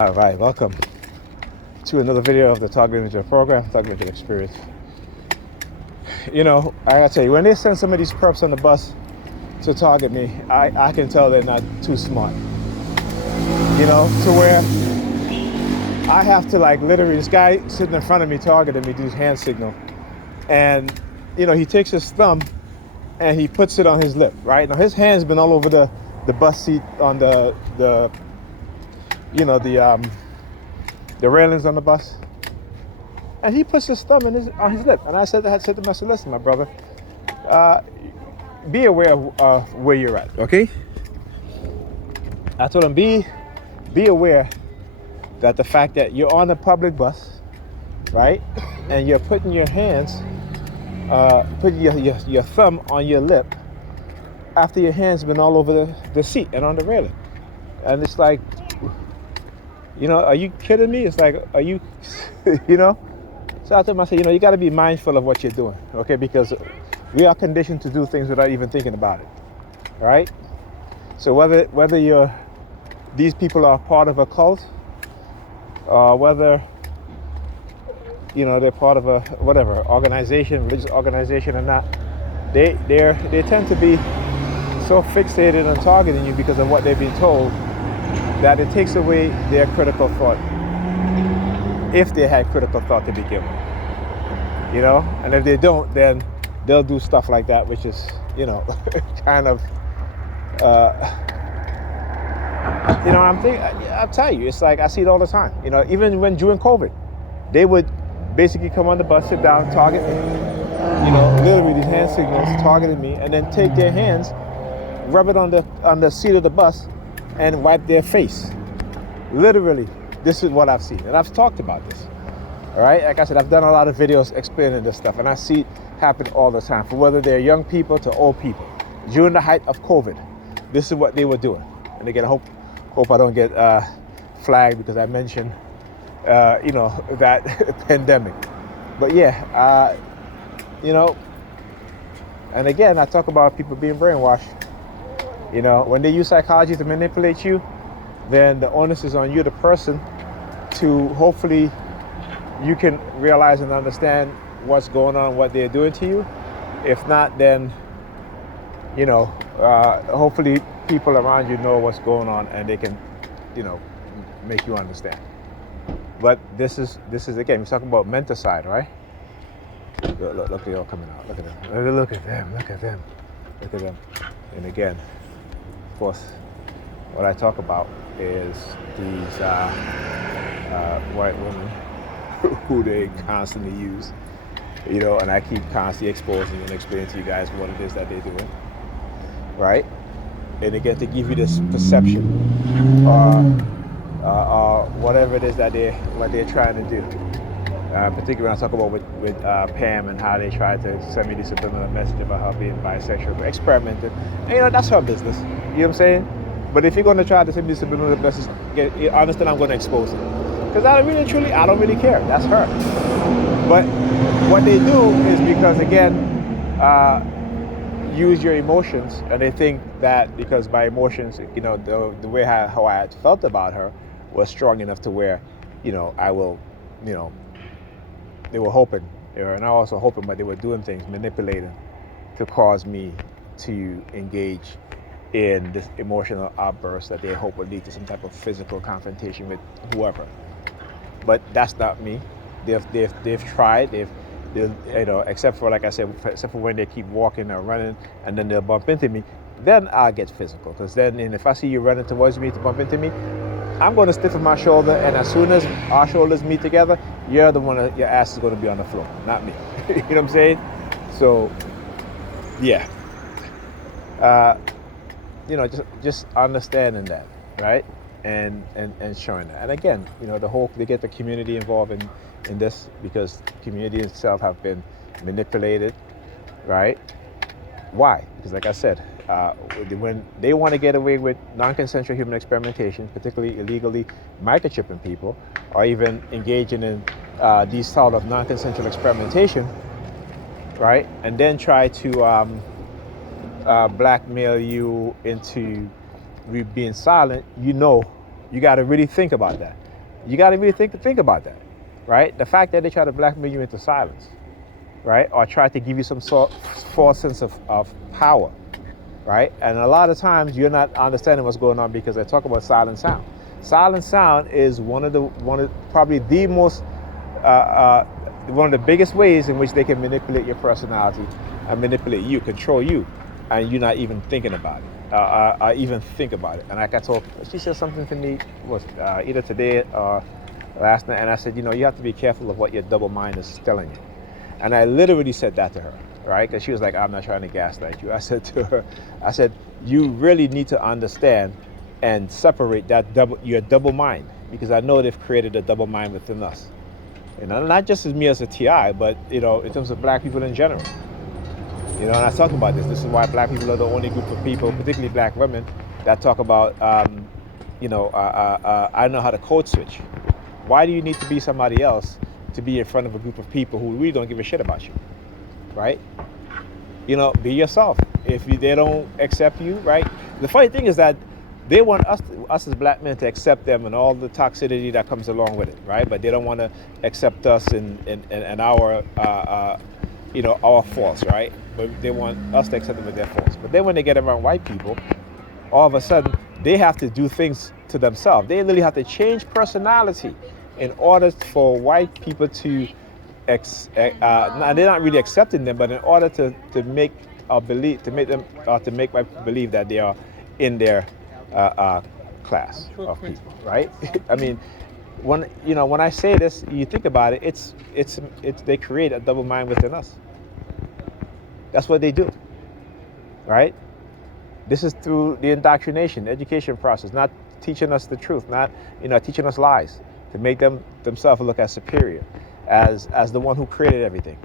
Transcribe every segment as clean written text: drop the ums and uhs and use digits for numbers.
All right, welcome to another video of the Target Manager program, Target Manager Experience. You know, I gotta tell you, when they send some of these perps on the bus to target me, I can tell they're not too smart. You know, to where I have to literally, this guy sitting in front of me targeting me, do his hand signal. And, you know, he takes his thumb and he puts it on his lip, right? Now his hand's been all over the bus seat on the railings on the bus, and he puts his thumb on his lip. And I said to him, I said, listen, my brother, be aware of where you're at, okay? I told him, be aware that the fact that you're on a public bus, right, and you're putting your hands, putting your thumb on your lip after your hand's been all over the seat and on the railing. And it's like, you know, are you kidding me? It's like, are you, you know? So I told him, I said, you know, you got to be mindful of what you're doing, okay? Because we are conditioned to do things without even thinking about it, all right? So whether these people are part of a cult, or whether, you know, they're part of a whatever organization, religious organization or not, they tend to be so fixated on targeting you because of what they've been told, that it takes away their critical thought, if they had critical thought to begin with, you know? And if they don't, then they'll do stuff like that, which is, you know, kind of, you know, I'll tell you, it's like, I see it all the time. You know, even during COVID, they would basically come on the bus, sit down, target me, you know, literally these hand signals targeting me, and then take their hands, rub it on the seat of the bus, and wipe their face. Literally, this is what I've seen. And I've talked about this. All right? Like I said, I've done a lot of videos explaining this stuff, and I see it happen all the time, for whether they're young people to old people. During the height of COVID, this is what they were doing. And again, I hope I don't get flagged because I mentioned, you know, that pandemic. But yeah, you know, and again, I talk about people being brainwashed. You know, when they use psychology to manipulate you, then the onus is on you, the person, to hopefully you can realize and understand what's going on, what they're doing to you. If not, then, you know, hopefully people around you know what's going on and they can, you know, make you understand. But this is again, we're talking about mental side, right? Look, they're all coming out. Look at them. Look at them. Look at them. Look at them. And again, of course, what I talk about is these white women who they constantly use, you know, and I keep constantly exposing and explaining to you guys what it is that they're doing, right? And again, to give you this perception, whatever it is that what they're trying to do. Particularly when I talk about with Pam and how they tried to send me this subliminal message about her being bisexual, experimenting. And, you know, that's her business. You know what I'm saying? But if you're going to try to send me this subliminal message, understand I'm going to expose it. Because I don't really care. That's her. But what they do is because, again, use your emotions, and they think that because my emotions, you know, the way how I had felt about her was strong enough to where, you know, I will, you know, they were hoping, and I also hoping, but they were doing things, manipulating, to cause me to engage in this emotional outburst that they hope would lead to some type of physical confrontation with whoever. But that's not me. They've tried. They've you know, except for, like I said, except for when they keep walking or running and then they'll bump into me, then I'll get physical. Because then, and if I see you running towards me to bump into me, I'm going to stiffen my shoulder, and as soon as our shoulders meet together, you're the one that your ass is going to be on the floor, not me. You know what I'm saying? So, yeah. You know, just understanding that, right? And showing that. And again, you know, they get the community involved in this, because the community itself have been manipulated, right? Why? Because, like I said, when they want to get away with non-consensual human experimentation, particularly illegally microchipping people, or even engaging in these sort of non-consensual experimentation, right? And then try to blackmail you into being silent, you know, you got to really think about that. You got to really think about that, right? The fact that they try to blackmail you into silence, right? Or try to give you some sort false sense of power, right? And a lot of times you're not understanding what's going on because I talk about silent sound. Silent sound is probably the most one of the biggest ways in which they can manipulate your personality and manipulate you, control you, and you're not even thinking about it, even think about it. And like I told, she said something to me was either today or last night, and I said, you have to be careful of what your double mind is telling you. And I literally said that to her, right? Because she was like, I'm not trying to gaslight you. I said to her, I said, you really need to understand and separate your double mind, because I know they've created a double mind within us. Not just as me as a TI, but in terms of black people in general. And I talk about this. This is why black people are the only group of people, particularly black women, that talk about, I know how to code switch. Why do you need to be somebody else to be in front of a group of people who really don't give a shit about you, right? Be yourself. If they don't accept you, right? The funny thing is that they want us as black men to accept them and all the toxicity that comes along with it, right? But they don't want to accept us in our our faults, right? But they want us to accept them with their faults. But then when they get around white people, all of a sudden they have to do things to themselves. They literally have to change personality in order for white people to they're not really accepting them, but in order to make white people believe that they are in their class of people, right? I mean, when I say this, you think about it, it's they create a double mind within us. That's what they do, right? This is through the indoctrination, the education process, not teaching us the truth, not teaching us lies to make themselves look as superior, as the one who created everything.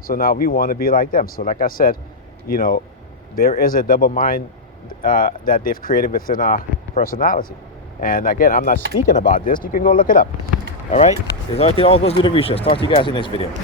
So now we want to be like them. So like I said, there is a double mind that they've created within our personality. And again, I'm not speaking about this. You can go look it up. All right? It all goes through the research. Talk to you guys in the next video.